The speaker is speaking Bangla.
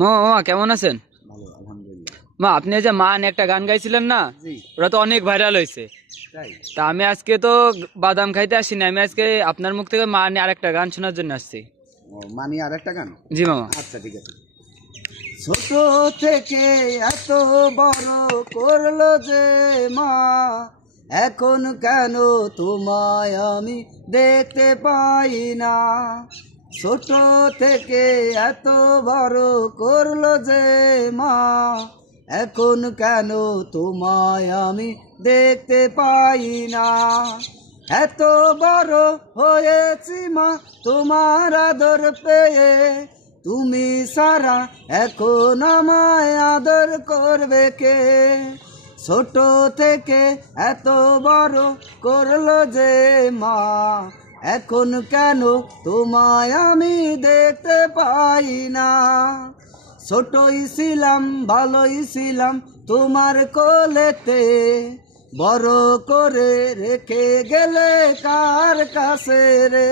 মামা কেমন আছেন? ভালো আলহামদুলিল্লাহ। মা আপনি এই যে মান একটা গান গাইছিলেন না, জি ওটা তো অনেক ভাইরাল হয়েছে। তাই। তা আমি আজকে তো বাদাম খাইতে আসিনি, আমি আজকে আপনার মুখ থেকে মান আরেকটা গান শোনার জন্য আসছি। ও মানি আর একটা গান। জি মামা। আচ্ছা ঠিক আছে। ছোট থেকে এত বড় করলো যে মা, এখন কেন তোমায় আমি দেখতে পাই না। ছোট থেকে এত বড় করলো যে মা, এখন কেন তোমায় আমি দেখতে পাই না। এত বড় হয়েছি মা তোমার আদর পেয়ে, তুমি সারা এখন আমায় আদর করবে কে। ছোট থেকে এত বড় করলো যে মা, এখন কেন তোমায় আমি দেখতে পাই না। ছোটই ছিলাম ভালোই ছিলাম তোমার কোলেতে, বড় করে রেখে গেলে কার কাছে রে।